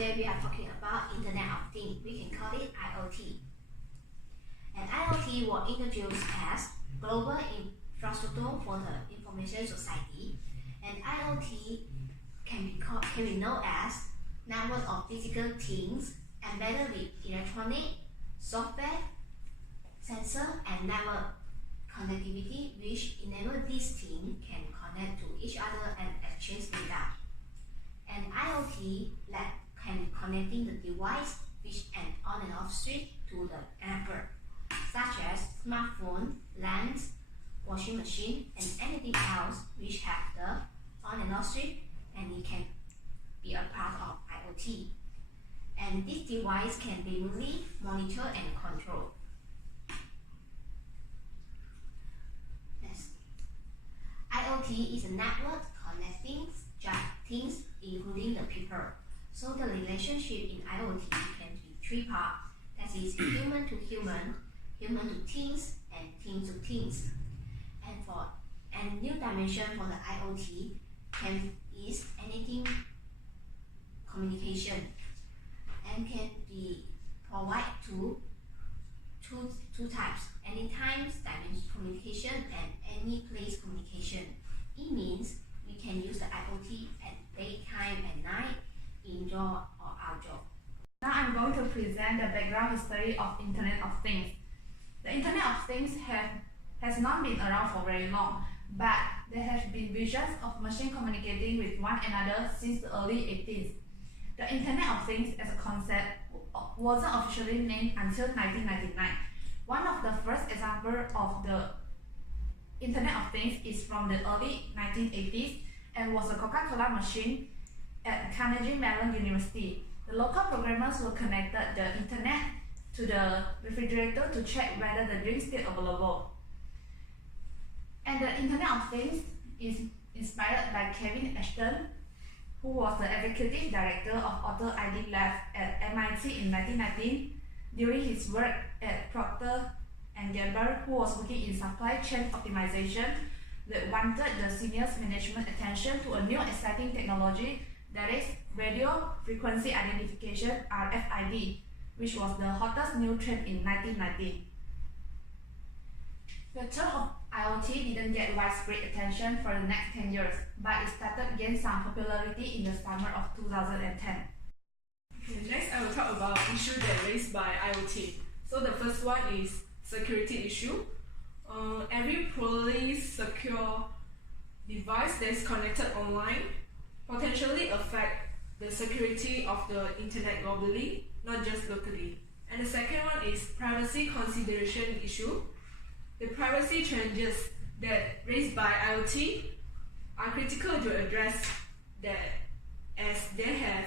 Today we are talking about Internet of Things. We can call it IoT. And IoT was introduced as global infrastructure for the information society. And IoT can be known as network of physical things embedded with electronic, software, sensor, and network connectivity, which enable these things can connect to each other and exchange data. And IoT can connecting the device which an on and off switch to the network, such as smartphone, lamps, washing machine, and anything else which have the on and off switch, and it can be a part of IoT. And this device can be remotely monitored and controlled. Next. IoT is a network connecting things, including the people. So the relationship in IoT can be three parts. That is human to human, human to things, and things to things. And new dimension for the IoT is anything communication, and can be provided to two types: anytime dimension communication and any place communication. It means we can use the IoT at daytime and night, indoor or outdoor. Now I'm going to present the background history of Internet of Things. The Internet of Things has not been around for very long, but there have been visions of machine communicating with one another since the early 80s. The Internet of Things as a concept wasn't officially named until 1999. One of the first examples of the Internet of Things is from the early 1980s and was a Coca-Cola machine at Carnegie Mellon University. The local programmers were connected the Internet to the refrigerator to check whether the drink is still available. And the Internet of Things is inspired by Kevin Ashton, who was the executive director of Auto ID Lab at MIT in 1919. During his work at Procter & Gamble, who was working in supply chain optimization, that wanted the senior management attention to a new exciting technology, that is radio frequency identification, RFID, which was the hottest new trend in 1990. The term of IoT didn't get widespread attention for the next 10 years, but it started gain some popularity in the summer of 2010. Okay, next I will talk about issues that raised by IoT. So the first one is security issue. Every poorly secure device that is connected online potentially affect the security of the internet globally, not just locally. And the second one is privacy consideration issue. The privacy challenges that raised by IoT are critical to address that, as they have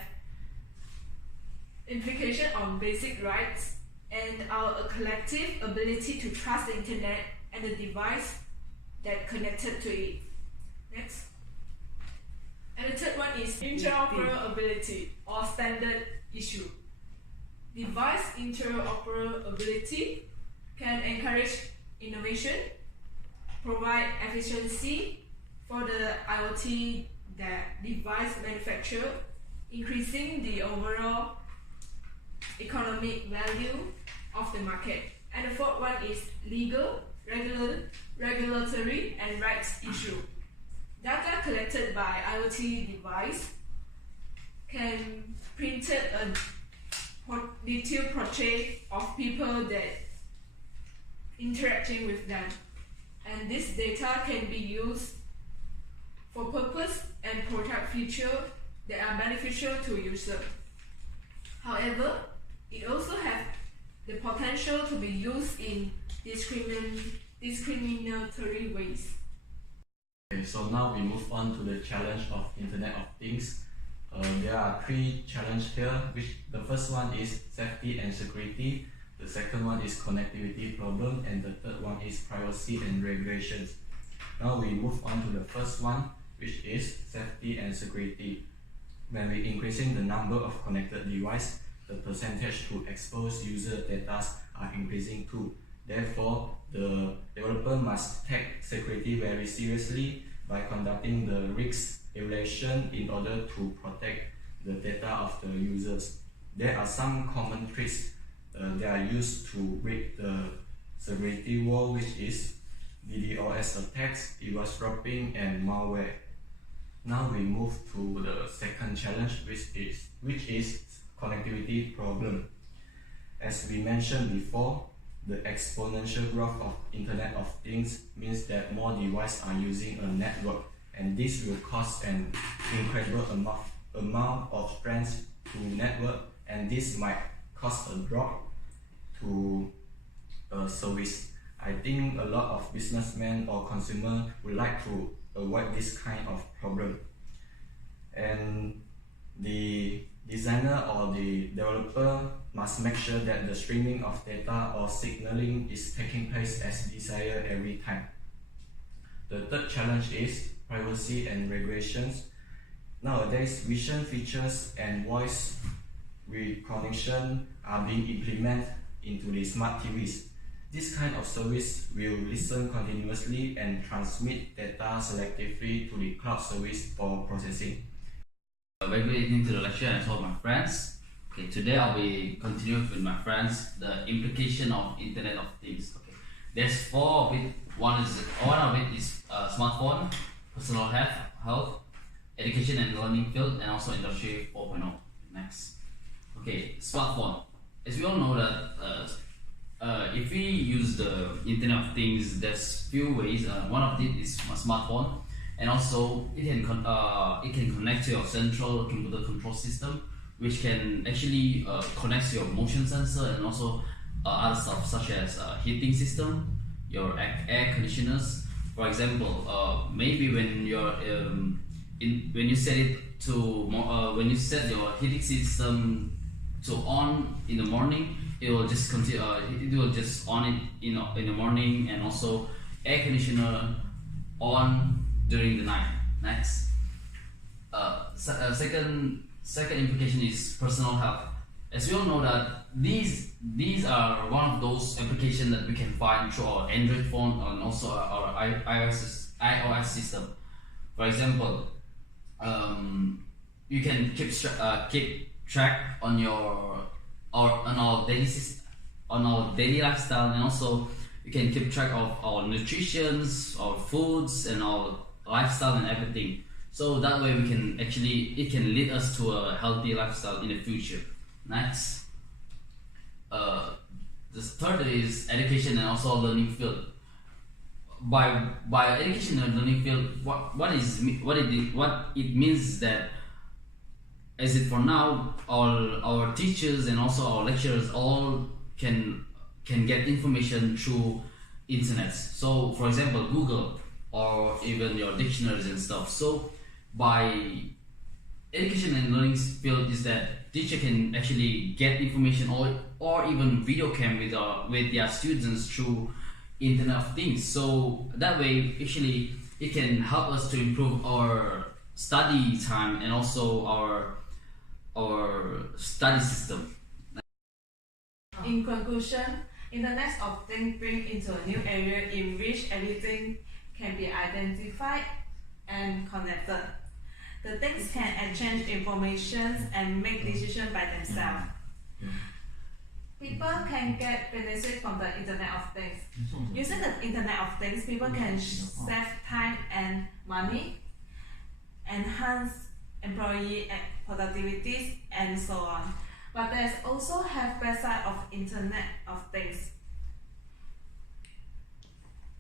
implication on basic rights and our collective ability to trust the internet and the device that connected to it. Next. And the third one is interoperability or standard issue. Device interoperability can encourage innovation, provide efficiency for the IoT device manufacturer, increasing the overall economic value of the market. And the fourth one is legal, regulatory, and rights issue. Data collected by IoT device can print a detailed portrait of people that interacting with them, and this data can be used for purpose and protect features that are beneficial to user. However, it also has the potential to be used in discriminatory ways. Okay, so now we move on to the challenge of Internet of Things. There are three challenges here, which the first one is safety and security, the second one is connectivity problem, and the third one is privacy and regulations. Now we move on to the first one, which is safety and security. When we increasing the number of connected devices, the percentage to expose user data are increasing too. Therefore, the developer must take security very seriously by conducting the risk evaluation in order to protect the data of the users. There are some common tricks that are used to break the security wall, which is DDoS attacks, eavesdropping, and malware. Now we move to the second challenge, which is connectivity problem. As we mentioned before, the exponential growth of Internet of Things means that more devices are using a network, and this will cause an incredible amount of strength to network, and this might cause a drop to service. I think a lot of businessmen or consumers would like to avoid this kind of problem, and the designer or the developer must make sure that the streaming of data or signaling is taking place as desired every time. The third challenge is privacy and regulations. Nowadays, vision features and voice recognition are being implemented into the smart TVs. This kind of service will listen continuously and transmit data selectively to the cloud service for processing. Very good evening to the lecturer and all my friends. Okay, today I'll be continuing with my friends the implication of Internet of Things. Okay, there's four of it. One of it is smartphone, personal health, education and learning field, and also industry 4.0. Next, okay, smartphone. As we all know that if we use the Internet of Things, there's few ways. One of it is a smartphone, and also it can connect to your central computer control system, which can actually connect to your motion sensor and also other stuff such as heating system, your air conditioners. For example, maybe when you're when you set it to when you set your heating system to on in the morning, it will just continue. It will just on it in the morning, and also air conditioner on during the night. Next, second implication is personal health. As we all know that these are one of those applications that we can find through our Android phone and also our iOS system. For example, you can keep track on our daily lifestyle, and also you can keep track of our nutrition, our foods, and our lifestyle and everything. So that way we can it can lead us to a healthy lifestyle in the future. Next, the third is education and also learning field. By education and learning field, what it means is that, as it for now, our teachers and also our lecturers all can get information through internet. So for example, Google or even your dictionaries and stuff. So by education and learning field is that teacher can actually get information or even video cam with their students through Internet of Things. So that way actually it can help us to improve our study time and also our study system. In conclusion, Internet of Things bring into a new area in which everything can be identified and connected. The things can exchange information and make decisions by themselves. People can get benefit from the Internet of Things. Using the Internet of Things, people can save time and money, enhance employee productivity, and so on. But there's also have bad side of Internet of Things.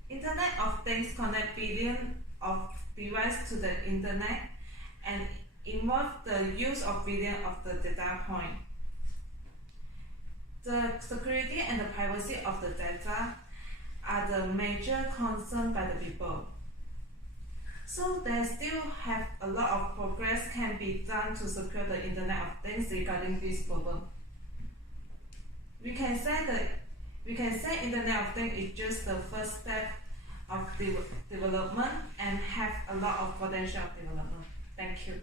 Internet of Things connect billions of devices to the Internet and involve the use of billions of the data point. The security and the privacy of the data are the major concern by the people. So there still have a lot of progress can be done to secure the Internet of Things regarding this problem. We can say Internet of Things is just the first step of development and have a lot of potential of development. Thank you.